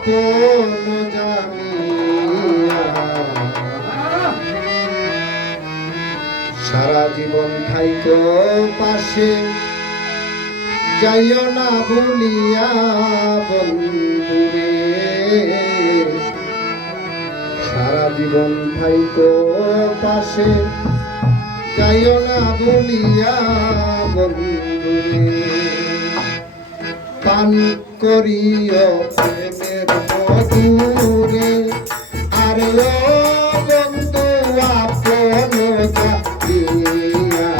আপন জানিয়া সারা জীবন থাইকো পাশে যাইও না ভুলিয়া বন্ধুরে সারা জীবন থাইকো পাশে যাইও না ভুলিয়া বন্ধুরে পান করিও প্রেমের মধুরে আরে ও বন্ধু আপন জানিয়া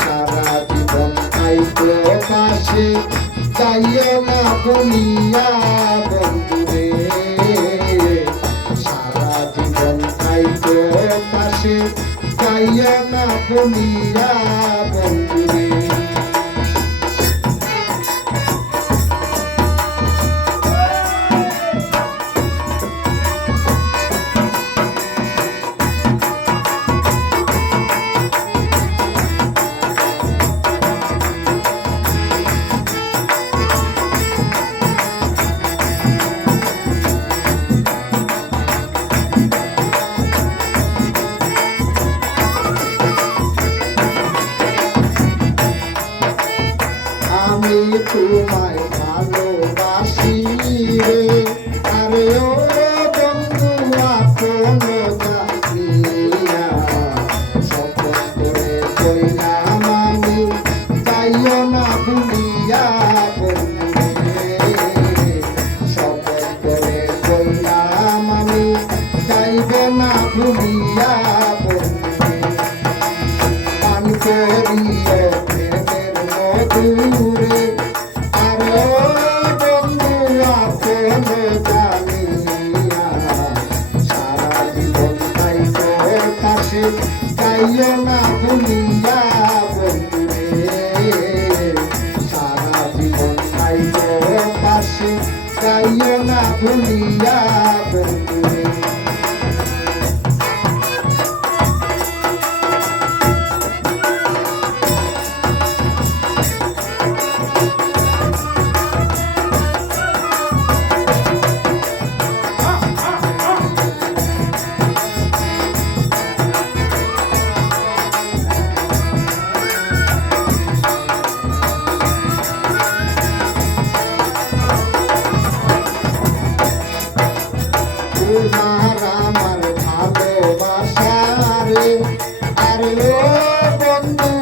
সারা জীবন থাইকো পাশে যাইও না ভুলিয়া বন্ধুরে সারা জীবন থাইকো পাশে যাইও না ভুলিয়া বন্ধুরে আমি তোমায় ভালোবাসি রে আরে ও বন্ধু আপন জানিয়া শপথ করে কইলাম আমি যাইও না ভুলিয়া বন্ধুরে শপথ করে কইলাম আমি যাইব না ভুলিয়া বন্ধুরে পান করিও প্রেমের মধুরে আরে বন্ধু আপন জানিয়া সারা জীবন থাইকো পাশে যাইও না ভুলিয়া বন্ধুরে সারা জীবন থাইকো পাশে যাইও না ভুলিয়া বন্ধুরে তোমার আমার ভালোবাসা রে আরে ও বন্ধু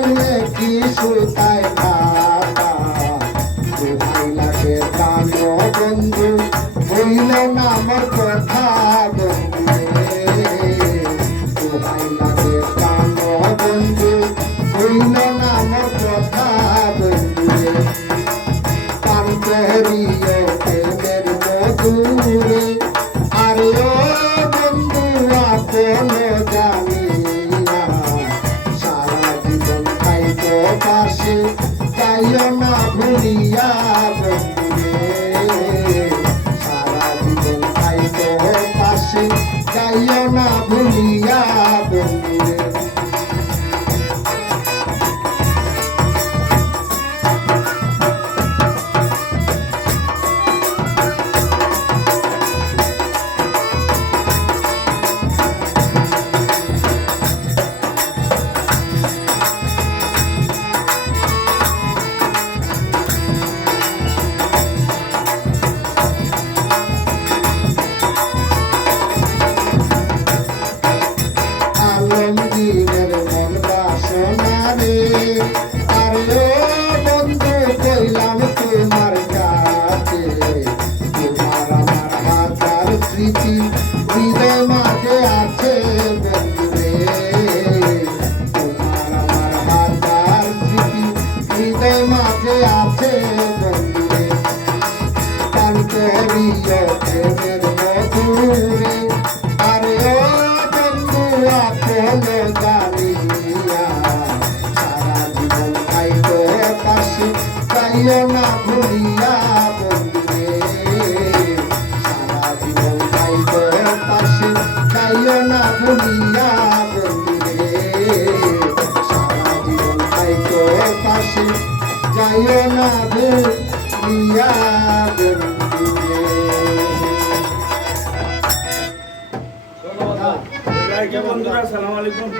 কি সুতায় কাটা দোহাই লাগে প্রাণ বন্ধু হইল না আমার কথা বন্ধুরে দোহাই লাগে প্রাণ বন্ধু হইল না আমার কথা বন্ধুরে পান করিও প্রেমের মধুরে আরে ও বন্ধু আপন জানিয়া সারা জীবন থাইকো পাশে যাইও না ভুলিয়া বন্ধুরে সারা জীবন থাইকো পাশে যাইও না ভুলিয়া বন্ধুরে আলমগীরের মন বাসনা রে আরে বন্ধু কইলাম তোমার কাছে তোমার আমার হাজার স্মৃতি হৃদয় মাঝে আছে বন্ধুরে তোমার আমার হাজার স্মৃতি হৃদয় মাঝে আছে বন্ধুরে পান করিও প্রেমের মধুরে আরে ও বন্ধু আপন জানিয়া সারা জীবন থাইকো পাশে যাইও না ভুলিয়া বন্ধুরে সারা জীবন থাইকো পাশে যাইও না ভুলিয়া বন্ধুরে সারা জীবন থাইকো পাশে যাইও না ভুলিয়া বন্ধুরে। বন্ধুরা, আসসালামু আলাইকুম।